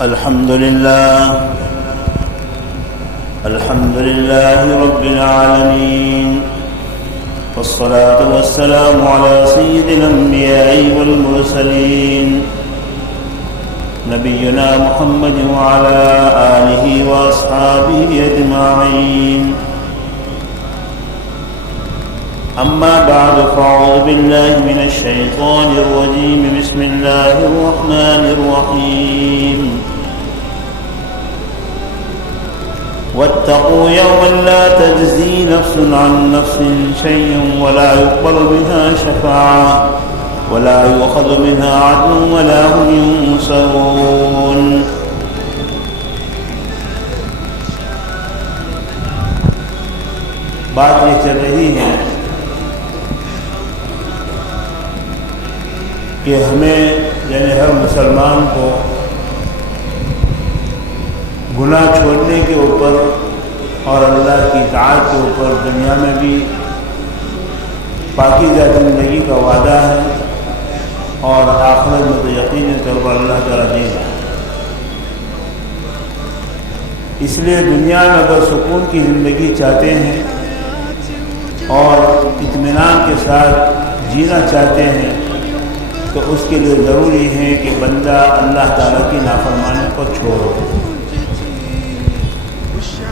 الحمد لله رب العالمين، والصلاة والسلام على سيد الأنبياء والمرسلين نبينا محمد وعلى آله وأصحابه أجمعين. أما بعد، فأعوذ بالله من الشيطان الرجيم. بسم الله الرحمن الرحيم. واتقوا يوما لا تجزي نفس عن نفس شيئا ولا يقبل منها شفاعة ولا يؤخذ منها عدل ولا هم ينصرون. بات یہ چل رہی ہے کہ ہمیں یعنی ہر مسلمان کو گناہ چھوڑنے کے اوپر اور اللہ کی اطاعت کے اوپر دنیا میں بھی پاکیزہ زندگی کا وعدہ ہے، اور آخرت میں تو یقینی طور پر اللہ تعالیٰ دے گا. اس لیے دنیا میں اگر سکون کی زندگی چاہتے ہیں اور اطمینان کے ساتھ جینا چاہتے ہیں تو اس کے لیے ضروری ہے کہ بندہ اللہ تعالیٰ کی نافرمانی کو چھوڑو.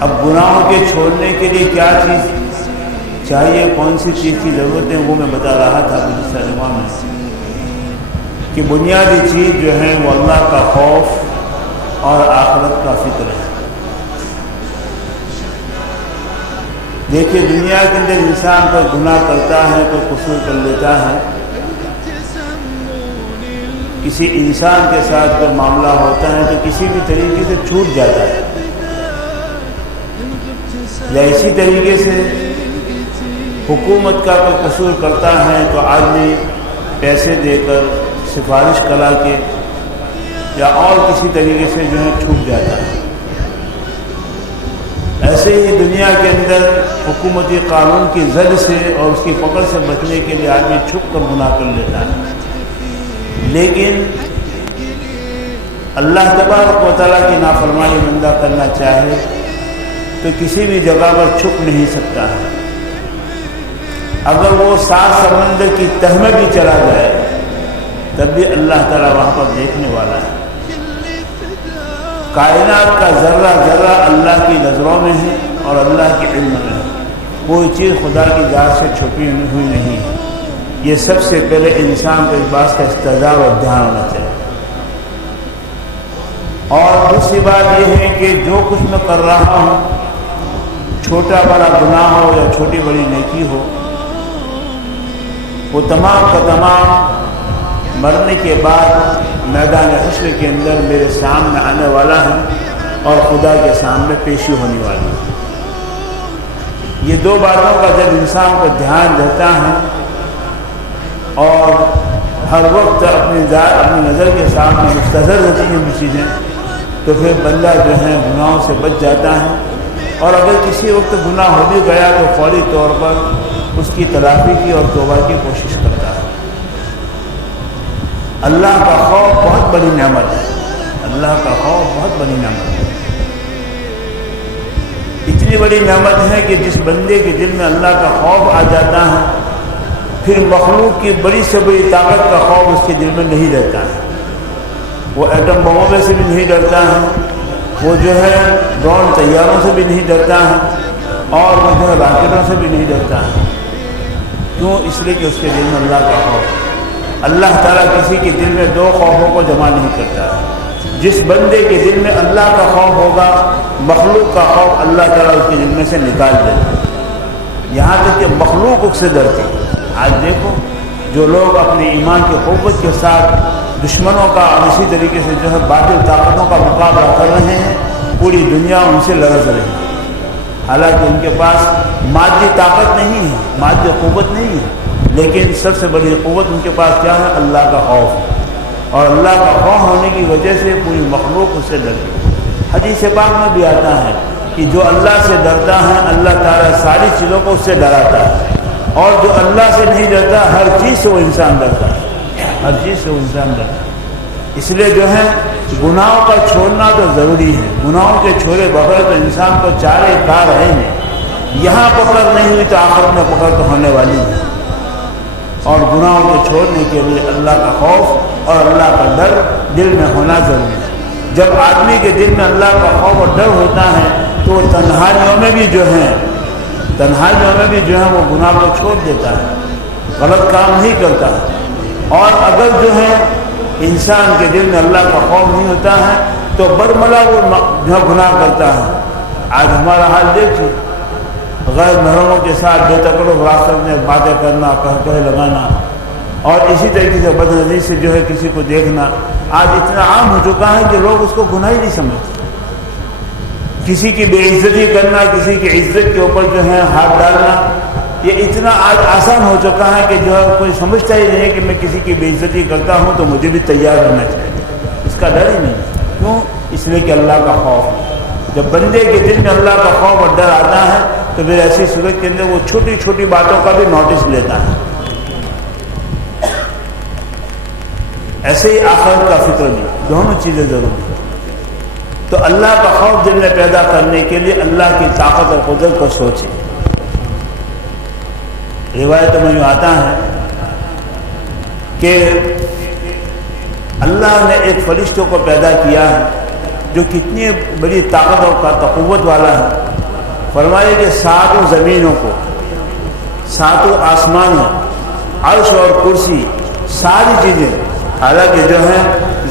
اب گناہوں کے چھوڑنے کے لیے کیا چیز چاہیے، کون سی چیز کی ضرورت ہے، وہ میں بتا رہا تھا گزشتہ جمعہ میں کہ بنیادی چیز جو ہے وہ اللہ کا خوف اور آخرت کا فکر ہے. دیکھیے دنیا کے اندر انسان کوئی گناہ کرتا ہے، کوئی قصور کر لیتا ہے، کسی انسان کے ساتھ کوئی معاملہ ہوتا ہے تو کسی بھی طریقے سے چھوٹ جاتا ہے، یا اسی طریقے سے حکومت کا کوئی قصور کرتا ہے تو آدمی پیسے دے کر سفارش کرا کے یا اور کسی طریقے سے جو ہے چھوٹ جاتا ہے. ایسے ہی دنیا کے اندر حکومتی قانون کی زد سے اور اس کی پکڑ سے بچنے کے لیے آدمی چھپ کر گناہ کر لیتا ہے، لیکن اللہ تبارک و تعالیٰ کی نافرمانی بندہ کرنا چاہے تو کسی بھی جگہ پر چھپ نہیں سکتا ہے. اگر وہ 7 سمندر کی تہ میں بھی چلا جائے تب بھی اللہ تعالیٰ وہاں پر دیکھنے والا ہے. کائنات کا ذرہ ذرہ اللہ کی نظروں میں ہے اور اللہ کے علم میں ہے. کوئی چیز خدا کی ذات سے چھپی ہوئی نہیں ہے. یہ سب سے پہلے انسان کو اس بات کا استحضار اور دھیان ہونا چاہیے. اور دوسری بات یہ ہے کہ جو کچھ میں کر رہا ہوں، چھوٹا بڑا گناہ ہو یا چھوٹی بڑی نیکی ہو، وہ تمام کا تمام مرنے کے بعد میدان حشر کے اندر میرے سامنے آنے والا ہے اور خدا کے سامنے پیشی ہونے والی ہے. یہ دو باتوں کا جب انسان کو دھیان رہتا ہے اور ہر وقت اپنی نظر کے سامنے مستحضر رہتی ہیں وہ چیزیں، تو پھر بندہ جو ہے گناہوں سے بچ جاتا ہے. اور اگر کسی وقت گناہ ہو بھی گیا تو فوری طور پر اس کی تلافی کی اور توبہ کی کوشش کرتا ہے. اللہ کا خوف بہت بڑی نعمت ہے. اللہ کا خوف بہت بڑی نعمت ہے. اتنی بڑی نعمت ہے کہ جس بندے کے دل میں اللہ کا خوف آ جاتا ہے پھر مخلوق کی بڑی سے بڑی طاقت کا خوف اس کے دل میں نہیں رہتا ہے. وہ ایٹم بموں میں سے بھی نہیں ڈرتا ہے، وہ جو ہے ڈرون طیاروں سے بھی نہیں ڈرتا ہے، اور وہ جو ہے راکٹوں سے بھی نہیں ڈرتا ہے. کیوں؟ اس لیے کہ اس کے دل میں اللہ کا خوف. اللہ تعالیٰ کسی کے دل میں 2 خوفوں کو جمع نہیں کرتا ہے. جس بندے کے دل میں اللہ کا خوف ہوگا، مخلوق کا خوف اللہ تعالیٰ اس کے دل میں سے نکال دے گا. یہاں تک کہ مخلوق اس سے ڈرتی ہے. آج دیکھو جو لوگ اپنے ایمان کی قوت کے ساتھ دشمنوں کا اور اسی طریقے سے جو ہے باطل طاقتوں کا مقابلہ کر رہے ہیں، پوری دنیا ان سے لرز رہی ہے. حالانکہ ان کے پاس مادی طاقت نہیں ہے، مادی قوت نہیں ہے، لیکن سب سے بڑی قوت ان کے پاس کیا ہے؟ اللہ کا خوف. اور اللہ کا خوف ہونے کی وجہ سے پوری مخلوق اس سے ڈرتی ہے. حدیث پاک میں بھی آتا ہے کہ جو اللہ سے ڈرتا ہے اللہ تعالیٰ ساری چیزوں کو اس سے ڈراتا ہے، اور جو اللہ سے نہیں ڈرتا ہر چیز سے وہ انسان ڈرتا ہے، ہر چیز سے وہ انسان ڈرتا ہے. اس لیے جو ہے گناہوں کا چھوڑنا تو ضروری ہے. گناہوں کے چھوڑے بغیر تو انسان کو چارے کار ہے نہیں. یہاں پکڑ نہیں ہوئی تو آخرت میں پکڑ تو ہونے والی ہے. اور گناہوں کو چھوڑنے کے لیے اللہ کا خوف اور اللہ کا ڈر دل میں ہونا ضروری ہے. جب آدمی کے دل میں اللہ کا خوف اور ڈر ہوتا ہے تو وہ تنہائیوں میں بھی جو ہے وہ گناہ کو چھوڑ دیتا ہے, غلط کام نہیں کرتا ہے. اور اگر جو ہے انسان کے دل میں اللہ کا خوف نہیں ہوتا ہے تو برملا وہ جو گناہ کرتا ہے. آج ہمارا حال دیکھیے, غیر محرموں کے ساتھ بے تکلف راستہ میں باتیں کرنا, کہے لگانا, اور اسی طریقے سے بد نظری سے جو ہے کسی کو دیکھنا آج اتنا عام ہو چکا ہے کہ لوگ اس کو گناہ ہی نہیں سمجھتے. کسی کی بے عزتی کرنا, کسی کی عزت کے اوپر جو ہے ہاتھ ڈالنا, یہ اتنا آج آسان ہو چکا ہے کہ جو ہے کوئی سمجھتا ہی نہیں ہے کہ میں کسی کی بے عزتی کرتا ہوں تو مجھے بھی تیار رہنا چاہیے. اس کا ڈر ہی نہیں. کیوں؟ اس لیے کہ اللہ کا خوف. جب بندے کے دل میں اللہ کا خوف اور ڈر آتا ہے تو پھر ایسی صورت کے اندر وہ چھوٹی چھوٹی باتوں کا بھی نوٹس لیتا ہے. ایسے ہی آخرت کا فکر بھی, دونوں چیزیں ضروری ہیں. تو اللہ کا خوف دل میں پیدا کرنے کے لیے اللہ کی طاقت اور قدرت کو سوچیں. روایتوں میں یوں آتا ہے کہ اللہ نے ایک فرشتوں کو پیدا کیا ہے جو کتنی بڑی طاقت اور قوت والا ہے. فرمایا کہ 7 زمینوں کو, 7 آسمانوں, عرش اور کرسی, ساری چیزیں, حالانکہ جو ہے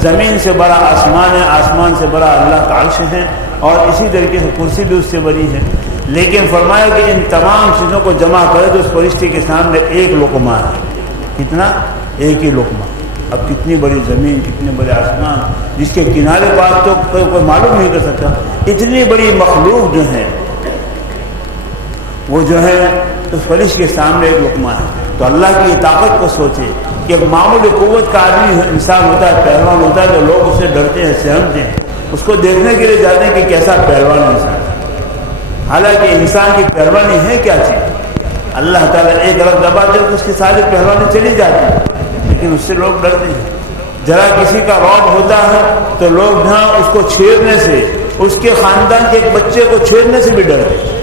زمین سے بڑا آسمان ہے, آسمان سے بڑا اللہ کا عرش ہے, اور اسی طریقے سے کرسی بھی اس سے بڑی ہے. لیکن فرمایا کہ ان تمام چیزوں کو جمع کرے تو اس فرشتے کے سامنے ایک لقمہ ہے. کتنا؟ ایک ہی لقمہ. اب کتنی بڑی زمین, کتنے بڑے آسمان, جس کے کنارے پاس تو کوئی معلوم نہیں کر سکتا. اتنی بڑی مخلوق جو ہے وہ جو ہے اس فرشتے کے سامنے ایک لقمہ ہے. تو اللہ کی یہ طاقت کو سوچے کہ ایک معمولی قوت کا آدمی انسان ہوتا ہے, پہلوان ہوتا ہے, تو لوگ اس سے ڈرتے ہیں, سہمتے ہیں, اس کو دیکھنے کے لیے جاتے ہیں کہ کیسا پہلوان انسان. حالانکہ انسان کی پہلوانی ہے کیا چیز؟ اللہ تعالیٰ ایک رگ دبا دے تو اس کی ساری پہلوانی چلی جاتی ہے, لیکن اس سے لوگ ڈرتے ہیں. ذرا کسی کا روب ہوتا ہے تو لوگ جہاں اس کو چھیڑنے سے, اس کے خاندان کے ایک بچے کو چھیڑنے سے بھی ڈرتے ہیں.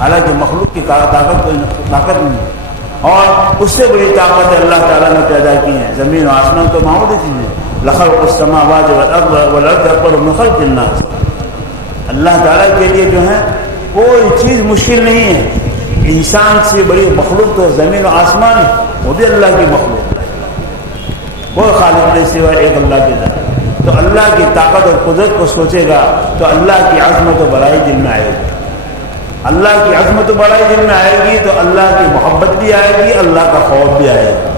حالانکہ مخلوق کی طاقت نہیں ہے, اور اس سے بڑی طاقت اللہ تعالیٰ نے پیدا کی ہے. زمین و آسمان تو معمولی چیزیں. لخلق السماوات والارض اکبر من خلق الناس. اللہ تعالیٰ کے لیے جو ہے کوئی چیز مشکل نہیں ہے. انسان سے بڑی مخلوق تو زمین و آسمان ہے, وہ بھی اللہ کی مخلوق. کوئی خالق نہیں سوائے ایک اللہ کے ذات. تو اللہ کی طاقت اور قدرت کو سوچے گا تو اللہ کی عظمت و بڑائی دل میں آئے گی. اللہ کی عظمت و بڑائی دل میں آئے گی تو اللہ کی محبت بھی آئے گی, اللہ کا خوف بھی آئے گا.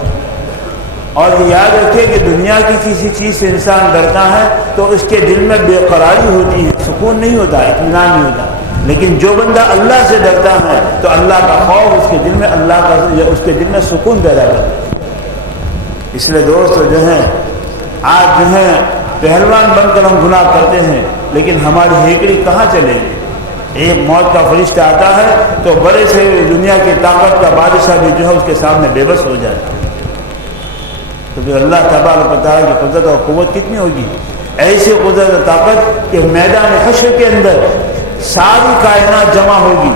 اور یہ یاد رکھے کہ دنیا کی کسی چیز سے انسان ڈرتا ہے تو اس کے دل میں بے قراری ہوتی ہے, سکون نہیں ہوتا, اطمینان نہیں ہوتا. لیکن جو بندہ اللہ سے ڈرتا ہے تو اللہ کا خوف اس کے دل میں, اس کے دل میں سکون پیدا کرتا ہے. اس لیے دوستو جو ہے آج جو ہے پہلوان بن کر ہم گناہ کرتے ہیں, لیکن ہماری ہیکڑی کہاں چلے گی؟ ایک موت کا فرشتہ آتا ہے تو بڑے سے دنیا کی طاقت کا بادشاہ بھی جو ہے اس کے سامنے بے بس ہو جاتا ہے. تو پھر اللہ تبارک و تعالیٰ کی قدرت اور قوت کتنی ہوگی؟ ایسی قدرت اور طاقت کہ میدان حشر کے اندر ساری کائنات جمع ہوگی.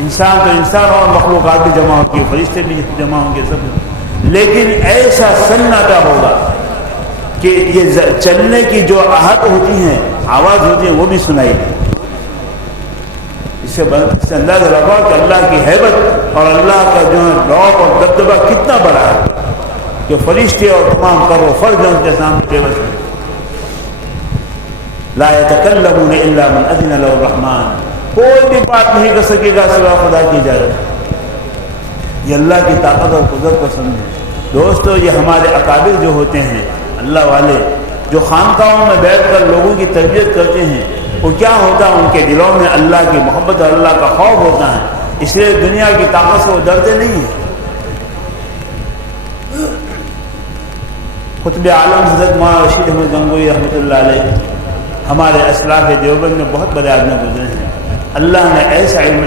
انسان تو انسان اور مخلوقات بھی جمع ہوگی, فرشتے بھی جمع ہوں گے سب, لیکن ایسا سناٹا ہوگا کہ یہ چلنے کی جو آہٹ ہوتی ہیں, آواز ہوتی ہے, وہ بھی سنائی دے. اس سے اندازہ لگاؤ کہ اللہ کی ہیبت اور اللہ کا جو ہے رعب اور دبدبہ کتنا بڑا ہے کہ فرشتے اور تمام کرو فرض ان کے سامنے بے بس ہیں. لا يتكلمون الا من اذن له الرحمن. کوئی بھی بات نہیں کر سکے گا سوا خدا کی اجازت. یہ اللہ کی طاقت اور قدرت کو سمجھیں. دوستو یہ ہمارے اکابر جو ہوتے ہیں اللہ والے, جو خانقاہوں میں بیٹھ کر لوگوں کی تربیت کرتے ہیں, وہ کیا ہوتا ہے ان کے دلوں میں اللہ کی محبت اور اللہ کا خوف ہوتا ہے. اس لیے دنیا کی طاقت سے وہ ڈرتے نہیں ہیں. قطب عالم حضرت مولانا رشید احمد گنگوئی رحمۃ اللہ علیہ ہمارے اسلاف دیوبند میں بہت بڑے آدمی گزرے ہیں. اللہ نے ایسا علم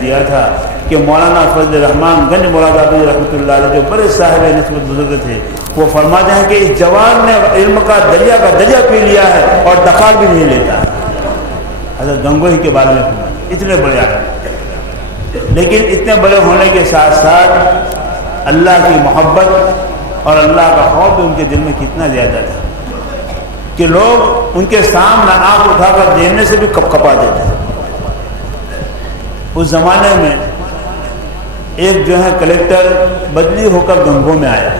دیا تھا کہ مولانا فضل الرحمان گنج مراد آبادی رحمۃ اللہ علیہ جو بڑے صاحب نسبت بزرگ تھے, وہ فرماتے ہیں کہ اس جوان نے علم کا دریا پی لیا ہے اور دخال بھی نہیں لیتا. حضرت گنگوہی کے بارے میں فرماتے اتنے بڑے عالم، لیکن اتنے بڑے ہونے کے ساتھ ساتھ اللہ کی محبت اور اللہ کا خوف بھی ان کے دل میں کتنا زیادہ تھا کہ لوگ ان کے سامنے آنکھ اٹھا کر دیکھنے سے بھی کپ کپا دیتے. اس زمانے میں ایک جو ہے کلیکٹر بدلی ہو کر گنگو میں آیا.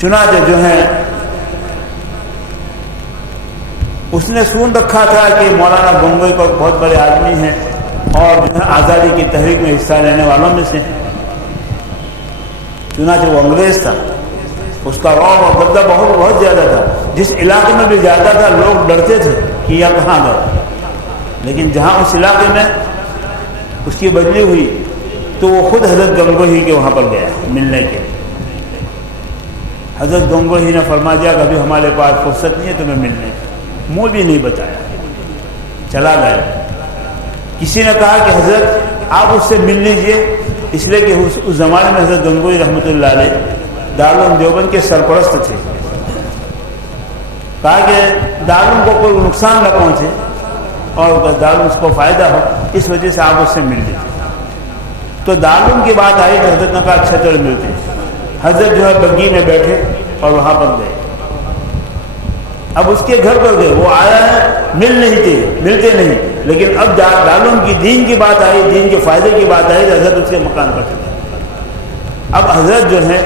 چنانچہ جو ہے اس نے سن رکھا تھا کہ مولانا گنگوئی کو بہت بڑے آدمی ہیں اور جو ہے آزادی کی تحریک میں حصہ لینے والوں میں سے ہیں. چنانچہ وہ انگریز تھا، اس کا رعب اور دبدبہ بہت زیادہ تھا. جس علاقے میں بھی جاتا تھا لوگ ڈرتے تھے کہ یہ کہاں گئے. لیکن جہاں اس علاقے میں اس کی بدلی ہوئی تو وہ خود حضرت گنگوہی کے وہاں پر گیا ملنے کے. حضرت گنگوہی نے فرما دیا کہ ابھی ہمارے پاس فرصت نہیں ہے تمہیں ملنے. منہ بھی نہیں بچایا، چلا گیا. کسی نے کہا کہ حضرت آپ اس سے مل لیجئے، اس لیے کہ اس زمانے میں حضرت گنگوہی رحمۃ اللہ علیہ دارالعلوم دیوبند کے سرپرست تھے. کہا کہ دارالعلوم کو کوئی نقصان نہ پہنچے اور دارالعلوم اس کو فائدہ ہو، اس وجہ سے آپ اس سے مل لیجیے. تو دارالعلوم کی بات آئی تو حضرت نے کہا اچھا چلو ملتے. حضرت جو ہے بگی میں بیٹھے اور وہاں پر گئے. اب اس کے گھر پر گئے، وہ آیا ہے ملتے نہیں، لیکن اب دارالعلوم کی دین کی بات آئی، دین کے فائدے کی بات آئی تو حضرت اس کے مکان پر چلے. اب حضرت جو ہے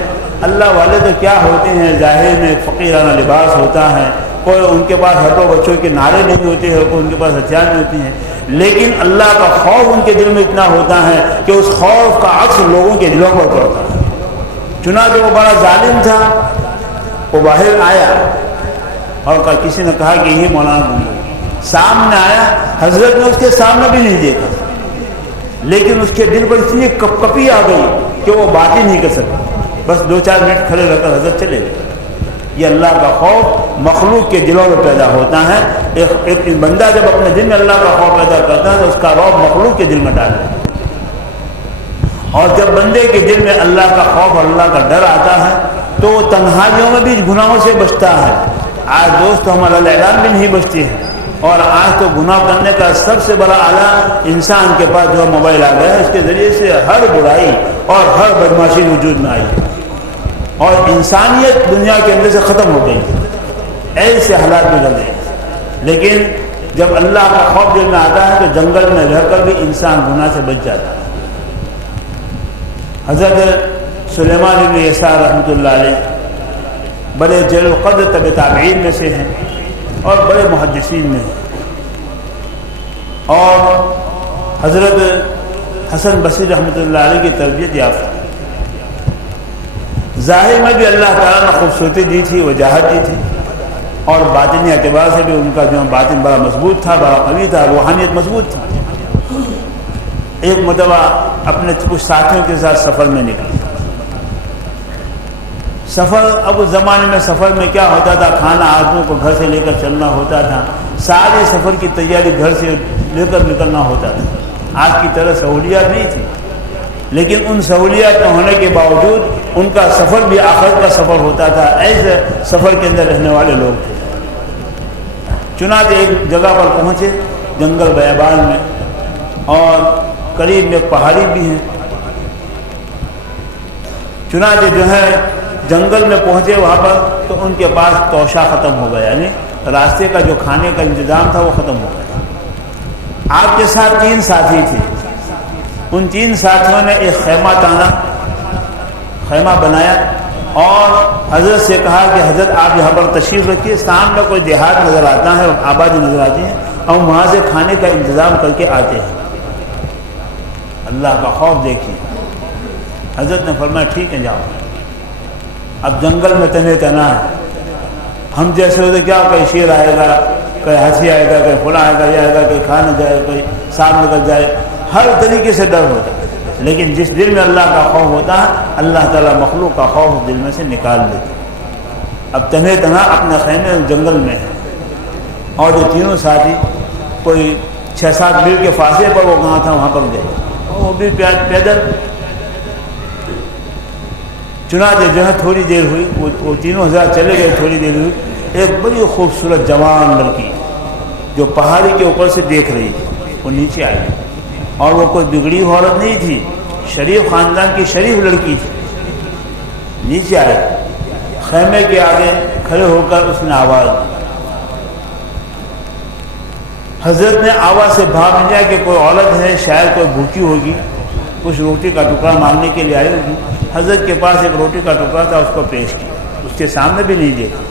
اللہ والے تو کیا ہوتے ہیں، ظاہر میں فقیرانہ لباس ہوتا ہے، کوئی ان کے پاس ہٹو بچوں کے نعرے نہیں ہوتے ہیں، کوئی ان کے پاس ہتھیار نہیں ہوتے ہیں، لیکن اللہ کا خوف ان کے دل میں اتنا ہوتا ہے کہ اس خوف کا عکس لوگوں کے دلوں پر پڑتا ہے. چنانچہ وہ بڑا ظالم تھا، وہ باہر آیا اور کسی نے کہا کہ یہ مولانا گنگوہی. سامنے آیا، حضرت نے اس کے سامنے بھی نہیں دیکھا، لیکن اس کے دل پر اتنی کپ کپی آ گئی کہ وہ بات ہی نہیں کر سکتا. بس 2-4 منٹ کھڑے رہ کر حضرت چلے گئے. یہ اللہ کا خوف مخلوق کے دلوں میں پیدا ہوتا ہے. ایک بندہ جب اپنے دل میں اللہ کا خوف پیدا کرتا ہے تو اس کا رعب مخلوق کے دل میں ڈال دیتا ہے. اور جب بندے کے دل میں اللہ کا خوف اور اللہ کا ڈر آتا ہے تو وہ تنہائیوں میں بھی گناہوں سے بچتا ہے. آج دوست ہمارا اعلان بھی نہیں بچتی ہے، اور آج تو گناہ کرنے کا سب سے بڑا آلہ انسان کے پاس جو موبائل آ گیا ہے، اس کے ذریعے سے ہر برائی اور ہر بدماشی وجود میں آئی ہے اور انسانیت دنیا کے اندر سے ختم ہو گئی. ایسے حالات بگڑ گئے. لیکن جب اللہ کا خوف دل میں آتا ہے تو جنگل میں رہ کر بھی انسان گناہ سے بچ جاتا ہے. حضرت سلیمان بن یسار رحمۃ اللہ علیہ بڑے جلیل القدر تبع تابعین میں سے ہیں اور بڑے محدثین میں ہیں، اور حضرت حسن بصری رحمۃ اللہ علیہ کی تربیت یافتہ. ظاہر میں بھی اللہ تعالیٰ نے خوبصورتی دی تھی، وجاہت دی تھی، اور باطنی اعتبار سے بھی ان کا جو باطن بڑا مضبوط تھا، بڑا قوی تھا، روحانیت مضبوط تھی. ایک مرتبہ اپنے کچھ ساتھیوں کے ساتھ سفر میں نکلے. سفر اب اس زمانے میں سفر میں کیا ہوتا تھا، کھانا آدمیوں کو گھر سے لے کر چلنا ہوتا تھا، سارے سفر کی تیاری گھر سے لے کر نکلنا ہوتا تھا. آج کی طرح سہولیات نہیں تھی، لیکن ان سہولیات نہ ہونے کے باوجود ان کا سفر بھی آخرت کا سفر ہوتا تھا. ایسے سفر کے اندر رہنے والے لوگ تھے. چنانچہ ایک جگہ پر پہنچے جنگل بیابان میں، اور قریب میں پہاڑی بھی ہیں. چنانچہ جو ہے جنگل میں پہنچے وہاں پر تو ان کے پاس توشہ ختم ہو گیا، یعنی راستے کا جو کھانے کا انتظام تھا وہ ختم ہو گیا. آپ کے ساتھ 3 ساتھی تھے. ان 3 ساتھیوں نے ایک خیمہ تانا، خیمہ بنایا اور حضرت سے کہا کہ حضرت آپ یہاں پر تشریف رکھیے، سامنے کوئی دیہات نظر آتا ہے، آبادی نظر آتی ہے، اور وہاں سے کھانے کا انتظام کر کے آتے ہیں. اللہ کا خوف دیکھیے. حضرت نے فرمایا ٹھیک ہے جاؤ. اب جنگل میں تنہے تنہا ہے. ہم جیسے ہوتے کیا، کوئی شیر آئے گا، کوئی ہاتھی آئے گا، کوئی فلاں آئے گا، یہ آئے گا، کوئی کھا نہ جائے، کوئی سانپ نکل جائے، ہر طریقے سے ڈر ہوتا ہے. لیکن جس دل میں اللہ کا خوف ہوتا ہے، اللہ تعالیٰ مخلوق کا خوف دل میں سے نکال دیتا. اب تنہے تنہا اپنے خیمے جنگل میں ہے، اور جو تینوں ساتھی کوئی 6-7 میل کے فاصلے پر وہ کہاں تھا وہاں پر گئے، وہ بھی پیدل. چنانچہ جو ہے تھوڑی دیر ہوئی، وہ تینوں حضرات چلے گئے، تھوڑی دیر ہوئی، ایک بڑی خوبصورت جوان لڑکی جو پہاڑی کے اوپر سے دیکھ رہی تھی وہ نیچے آئی، اور وہ کوئی بگڑی عورت نہیں تھی، شریف خاندان کی شریف لڑکی تھی۔ نیچے آئی، خیمے کے آگے کھڑے ہو کر اس نے آواز دی۔ حضرت نے آواز سے بھاپ لیا کہ کوئی عورت ہے، شاید کوئی بھوکی ہوگی، کچھ روٹی کا ٹکڑا مانگنے کے لیے آئی ہوگی۔ حضرت کے پاس ایک روٹی کا ٹکڑا تھا، اس کو پیش کیا، اس کے سامنے بھی نہیں دیکھا۔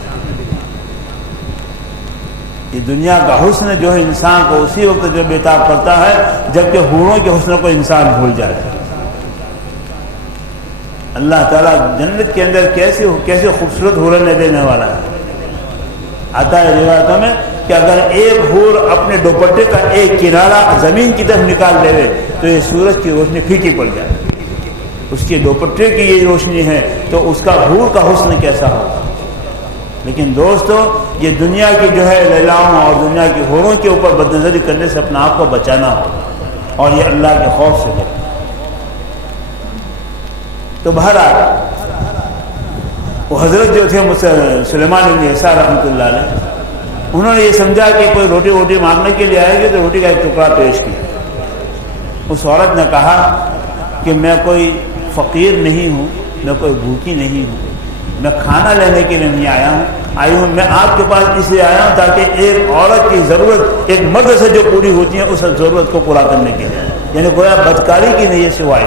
یہ دنیا کا حسن جو ہے انسان کو اسی وقت جو بےتاب کرتا ہے جبکہ حوروں کے حسن کو انسان بھول جائے۔ اللہ تعالیٰ جنت کے اندر کیسے خوبصورت حوریں دینے والا ہے۔ آتا ہے روایتوں میں کہ اگر ایک حور اپنے دوپٹے کا ایک کنارہ زمین کی طرف نکال لے تو یہ سورج کی روشنی پھیکی پڑ جائے، اس کے دوپٹے کی یہ روشنی ہے تو اس کا حور کا حسن کیسا ہوگا۔ لیکن دوستو، یہ دنیا کی جو ہے لیلاؤں اور دنیا کی حوروں کے اوپر بد نظری کرنے سے اپنا آپ کو بچانا ہو، اور یہ اللہ کے خوف سے ہے۔ تو بہرحال وہ حضرت جو تھے سلیمان بن یسار رحمۃ اللہ علیہ، انہوں نے یہ سمجھا کہ کوئی روٹی مانگنے کے لیے آئے گی تو روٹی کا ایک ٹکڑا پیش کیا۔ اس عورت نے کہا کہ میں کوئی فقیر نہیں ہوں، میں کوئی بھوکی نہیں ہوں، میں کھانا لینے کے لیے نہیں آئی ہوں، میں آپ کے پاس اس لیے آیا ہوں تاکہ ایک عورت کی ضرورت ایک مرد سے جو پوری ہوتی ہے اس ضرورت کو پورا کرنے کے لیے، یعنی گویا بدکاری کی نیت سے وہ آئی۔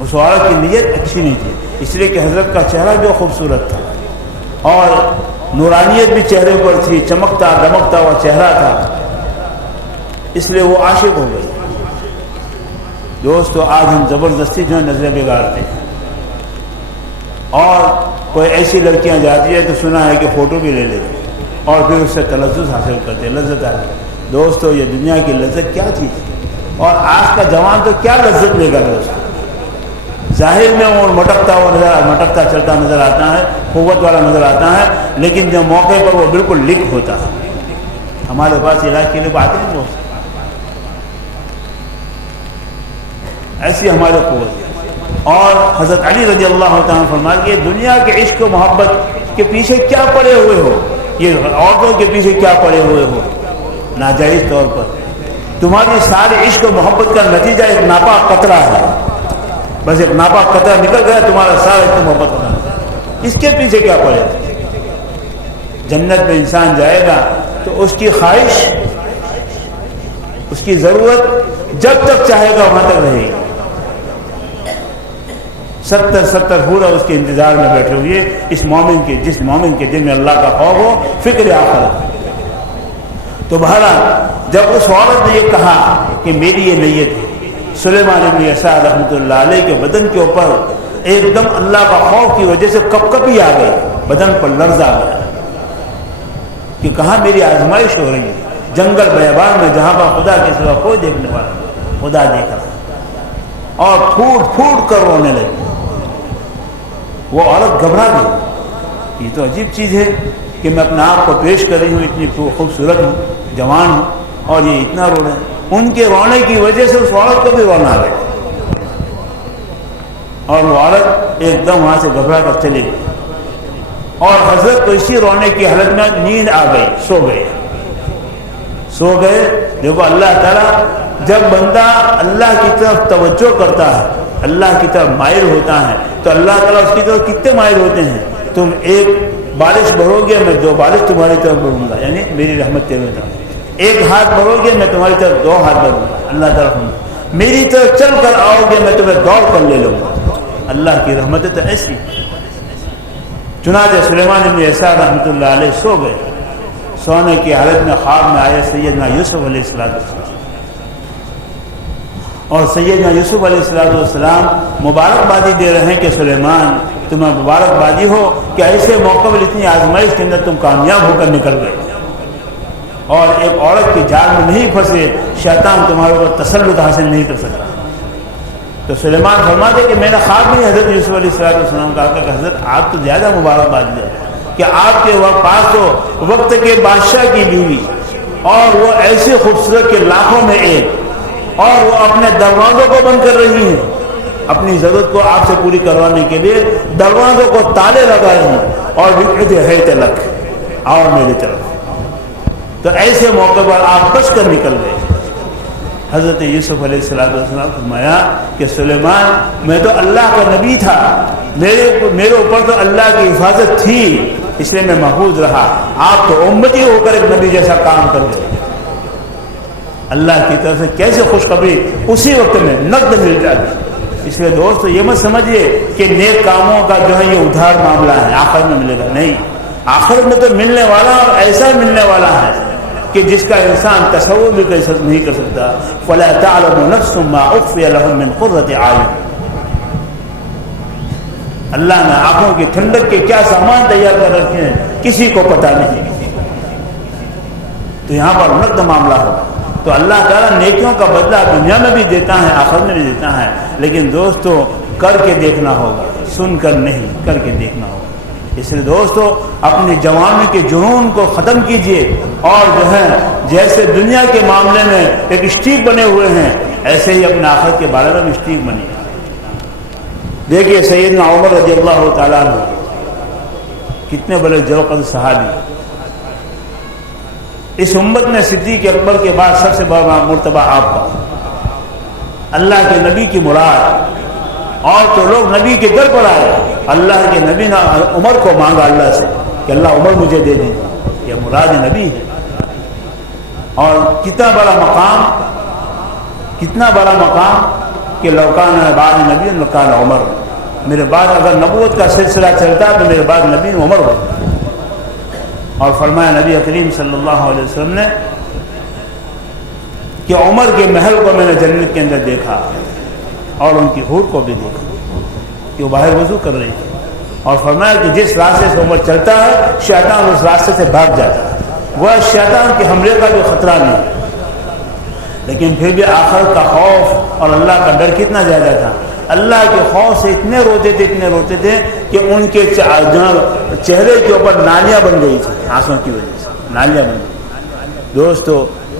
اس عورت کی نیت اچھی نہیں تھی، اس لیے کہ حضرت کا چہرہ جو خوبصورت تھا اور نورانیت بھی چہرے پر تھی، چمکتا دمکتا ہوا چہرہ تھا، اس لیے وہ عاشق ہو گئی۔ دوستو، آج ہم زبردستی جو ہے نظریں بگاڑتے ہیں، اور کوئی ایسی لڑکیاں جاتی ہے تو سنا ہے کہ فوٹو بھی لے لیتے اور پھر اس سے تلذذ حاصل کرتے، لذت آتی۔ دوستو، یہ دنیا کی لذت کیا چیز ہے، اور آج کا جوان تو کیا لذت لے گا دوستو۔ ظاہر میں وہ مٹکتا چلتا نظر آتا ہے، قوت والا نظر آتا ہے، لیکن جو موقع پر وہ بالکل لک ہوتا ہے۔ ہمارے پاس علاج کے لیے باتیں نہیں دوست، ایسی ہماری قوت ہے۔ اور حضرت علی رضی اللہ تعالیٰ فرمایا کہ دنیا کے عشق و محبت کے پیچھے کیا پڑے ہوئے ہو، یہ عورتوں کے پیچھے کیا پڑے ہوئے ہو ناجائز طور پر، تمہاری سارے عشق و محبت کا نتیجہ ایک ناپاک قطرہ ہے، بس ایک ناپاک قطرہ نکل گیا تمہارا سارا عشق و محبت کا، اس کے پیچھے کیا پڑے۔ جنت میں انسان جائے گا تو اس کی خواہش، اس کی ضرورت جب تک چاہے گا وہاں تک رہے گی۔ 70 حوریں اس کے انتظار میں بیٹھے ہوئے، اس مومن کے، جس مومن کے دل میں اللہ کا خوف ہو، فکر آخرت۔ تو بہرحال جب اس عورت نے یہ کہا کہ میری یہ نیت ہے، سلیمان بن یسار رحمۃ اللہ علیہ کے بدن کے اوپر ایک دم اللہ کا خوف کی وجہ سے کپکپی آ گئی، بدن پر لرز آ گیا کہ کہاں میری آزمائش ہو رہی ہے۔ جنگل بیابان میں جہاں پر خدا کے سوا کوئی دیکھنے والا نہیں، خدا دیکھ رہا، اور پھوٹ پھوٹ کر رونے لگی۔ وہ عورت گھبرا گئی، یہ تو عجیب چیز ہے کہ میں اپنا آپ کو پیش کر رہی ہوں، اتنی خوبصورت ہوں، جوان ہوں، اور یہ اتنا رو رہے ہیں۔ ان کے رونے کی وجہ سے اس عورت کو بھی رونا آ گیا، اور وہ عورت ایک دم وہاں سے گھبرا کر چلی گئی، اور حضرت کو اسی رونے کی حالت میں نیند آ گئی، سو گئے۔ دیکھو اللہ تعالیٰ جب بندہ اللہ کی طرف توجہ کرتا ہے، اللہ کی طرف مائل ہوتا ہے، تو اللہ تعالیٰ اس کی طرف کتنے مائل ہوتے ہیں۔ تم ایک بارش بھرو گے، میں 2 بارش تمہاری طرف بھروں گا، یعنی میری رحمت تیرے طرف۔ ایک ہاتھ بھرو گے، میں تمہاری طرف 2 ہاتھ بھروں گا، اللہ تعالیٰ میری طرف چل کر آؤ گے، میں تمہیں دوڑ کر لے لوں گا۔ اللہ کی رحمت تو ایسی۔ چنانچہ سلیمان بن یسار رحمۃ اللہ علیہ سو گئے، سونے کی حالت میں خواب میں آئے سیدنا یوسف علیہ السلام، اور سیدنا یوسف علیہ السلام مبارکبادی دے رہے ہیں کہ سلیمان تمہیں مبارکبادی ہو کہ ایسے موقع پر اتنی آزمائش کے اندر تم کامیاب ہو کر نکل گئے، اور ایک عورت کی جال میں نہیں پھنسے، شیطان تمہارے اوپر تسلط حاصل نہیں کر سکتا۔ تو سلیمان فرماتے کہ میں نے خواب میں حضرت یوسف علیہ السلام کہا کہ حضرت آپ تو زیادہ مبارکباد دے کہ آپ کے پاس تو وقت کے بادشاہ کی بیوی، اور وہ ایسے خوبصورت کے لاکھوں میں ایک، اور وہ اپنے دروازوں کو بند کر رہی ہیں، اپنی ضرورت کو آپ سے پوری کروانے کے لیے دروازوں کو تالے لگا رہی ہیں اور بکتے ہے تلک اور میری طرف۔ تو ایسے موقع پر آپ بچ کر نکل گئے۔ حضرت یوسف علیہ السلام فرمایا کہ سلیمان میں تو اللہ کا نبی تھا، میرے اوپر تو اللہ کی حفاظت تھی، اس لیے میں محفوظ رہا، آپ تو امتی ہو کر ایک نبی جیسا کام کر گئے۔ اللہ کی طرف سے کیسے خوشخبری اسی وقت میں نقد مل جاتی۔ اس لیے دوستو یہ مت سمجھیے کہ نیک کاموں کا جو ہے یہ ادھار معاملہ ہے، آخر میں ملے گا، نہیں، آخر میں تو ملنے والا اور ایسا ملنے والا ہے کہ جس کا انسان تصور بھی نہیں کر سکتا۔ فَلَا تَعْلَمُ نَفْسٌ مَّا أُخْفِيَ لَهُم مِّن قُرَّةِ أَعْيُنٍ۔ اللہ نے آنکھوں کی ٹھنڈک کے کیا سامان تیار کر رکھے ہیں کسی کو پتہ نہیں۔ تو یہاں پر نقد معاملہ ہوگا۔ تو اللہ تعالیٰ نیکیوں کا بدلہ دنیا میں بھی دیتا ہے، آخرت میں بھی دیتا ہے، لیکن دوستو کر کے دیکھنا ہوگا، سن کر نہیں، کر کے دیکھنا ہوگا۔ اس لیے دوستو اپنی جوانی کے جنون کو ختم کیجئے، اور جو ہے جیسے دنیا کے معاملے میں ایک اسٹیک بنے ہوئے ہیں، ایسے ہی اپنے آخرت کے بارے میں بھی اسٹیک بنی۔ دیکھیے سیدنا عمر رضی اللہ تعالیٰ عنہ کتنے بڑے جلقد صحابی، اس امت میں صدیق اکبر کے بعد سب سے بڑا مرتبہ آپ کا، اللہ کے نبی کی مراد، اور تو لوگ نبی کے در پر آئے، اللہ کے نبی نے عمر کو مانگا اللہ سے کہ اللہ عمر مجھے دے دیجیے، یہ مراد نبی ہے۔ اور کتنا بڑا مقام کہ لوکان بعد نبی لوکان عمر، میرے بعد اگر نبوت کا سلسلہ چلتا تو میرے بعد نبی عمر ہو۔ اور فرمایا نبی کریم صلی اللہ علیہ وسلم نے کہ عمر کے محل کو میں نے جنت کے اندر دیکھا، اور ان کی حور کو بھی دیکھا کہ وہ باہر وضو کر رہی تھی، اور فرمایا کہ جس راستے سے عمر چلتا ہے شیطان اس راستے سے بھاگ جاتا ہے، وہ شیطان کے حملے کا بھی خطرہ نہیں، لیکن پھر بھی آخرت کا خوف اور اللہ کا ڈر کتنا زیادہ تھا۔ اللہ کے خوف سے اتنے روتے تھے کہ ان کے چہرے کے اوپر نالیاں بن گئی تھی، آنسوں کی وجہ سے نالیاں بن گئی۔ دوستو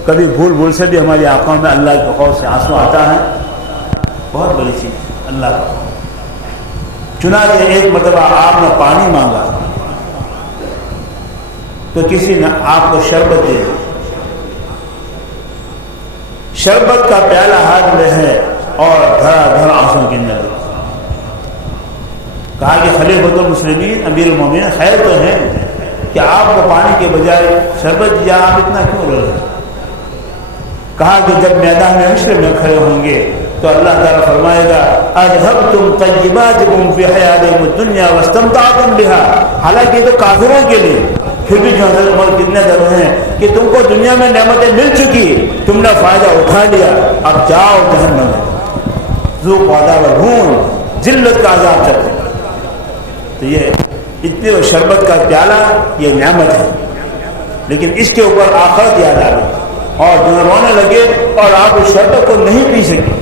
کبھی بھول سے بھی ہماری آنکھوں میں اللہ کے خوف سے آنسو آتا ہے، بہت بڑی چیز ہے اللہ کا خوف۔ چنانچہ ایک مرتبہ آپ نے پانی مانگا تو کسی نے آپ کو شربت دے دی، شربت کا پیالہ ہاتھ میں ہے اور دھڑا آنسوں کے اندر کہا کہ خلیفۃ المسلمین امیر المومنین خیر تو ہے کہ آپ کو پانی کے بجائے شربت دیا، آپ اتنا کیوں رو رہے؟ کہا کہ جب میدان حشر میں کھڑے ہوں گے تو اللہ تعالیٰ فرمائے گا اذهبتم طیباتکم فی حیاتکم الدنیا واستمتعتم بها، حالانکہ یہ تو کافروں کے لیے، پھر بھی جو حضرت عمر کتنے در ہیں کہ تم کو دنیا میں نعمتیں مل چکی، تم نے فائدہ اٹھا لیا، اب جاؤ جہنم میں، ذوقوا عذاب الہون، ذلت کا عذاب چکھو۔ تو یہ اتنے شربت کا پیالہ یہ نعمت ہے، لیکن اس کے اوپر آخرت یاد آ گئی اور جو رونے لگے اور آپ اس شربت کو نہیں پی سکے۔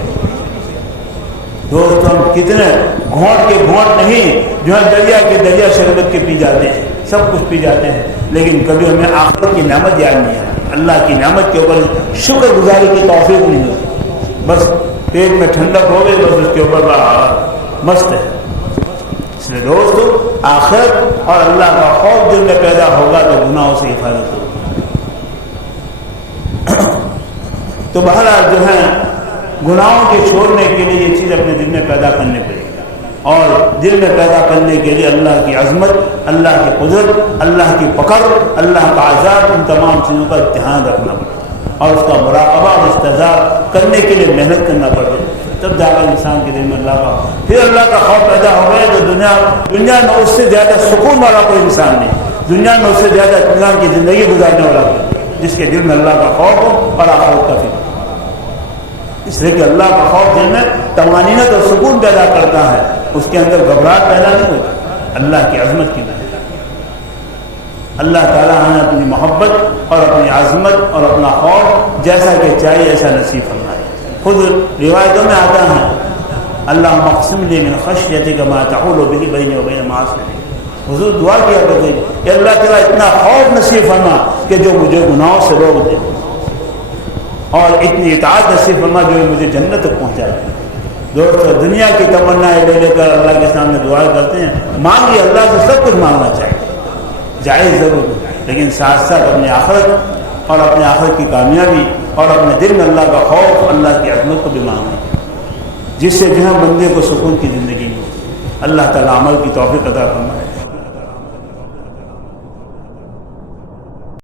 دوست ہم کتنے گھونٹ کے گھونٹ نہیں جو ہے دریا کے دریا شربت کے پی جاتے ہیں، سب کچھ پی جاتے ہیں، لیکن کبھی ہمیں آخرت کی نعمت یاد نہیں ہے، اللہ کی نعمت کے اوپر شکر گزاری کی توفیق نہیں ہوتی، بس پیٹ میں ٹھنڈک ہو گئی، بس اس کے اوپر مست ہے۔ اس لیے دوستو آخرت اور اللہ کا خوف دل میں پیدا ہوگا تو گناہوں سے حفاظت ہوگی۔ تو بہرحال جو ہے گناہوں کے چھوڑنے کے لیے یہ چیز اپنے دل میں پیدا کرنے پڑے گی، اور دل میں پیدا کرنے کے لیے اللہ کی عظمت، اللہ کی قدرت، اللہ کی پکڑ، اللہ کا عذاب، ان تمام چیزوں کا دھیان رکھنا پڑے اور اس کا مراقبہ اور استحضار کرنے کے لیے محنت کرنا پڑے، تب جا کر انسان کے دل میں اللہ کا پھر اللہ کا خوف پیدا ہو گئے تو دنیا میں اس سے زیادہ سکون والا کوئی انسان نہیں، دنیا میں اس سے زیادہ اطمینان کی زندگی گزارنے والا کوئی، جس کے دل میں اللہ کا خوف ہو اور آخرت کا فکر۔ اس لیے کہ اللہ کا خوف دل میں طمانینت اور سکون پیدا کرتا ہے، اس کے اندر گھبراہٹ پیدا نہیں ہوتی، اللہ کی عظمت کی وجہ۔ اللہ تعالیٰ ہمیں اپنی محبت اور اپنی عظمت اور اپنا خوف جیسا کہ چاہیے ایسا نصیب فرمائے۔ خود روایتوں میں آتا ہے اللہم اقسم لی من خشیتک ما تحول به بینی و بین معاصیتک، حضور دعا کیا کرتے ہیں کہ اللہ تعالیٰ اتنا خوف نصیب فرما کہ جو مجھے گناہوں سے روک دے، اور اتنی اطاعت نصیب فرما جو مجھے جنت تک پہنچائے۔ دوستو دنیا کی تمنائیں لے لے کر اللہ کے سامنے دعا کرتے ہیں، مانگیے، اللہ سے سب کچھ مانگنا چاہیے، جائز ضرور، لیکن ساتھ ساتھ اپنی آخرت اور اپنے آخرت کی کامیابی اور اپنے دل میں اللہ کا خوف، اللہ کی عظمت کو بھی مانگیں، جس سے جو ہے بندے کو سکون کی زندگی میں اللہ تعالیٰ عمل کی توفیق عطا فرمائے۔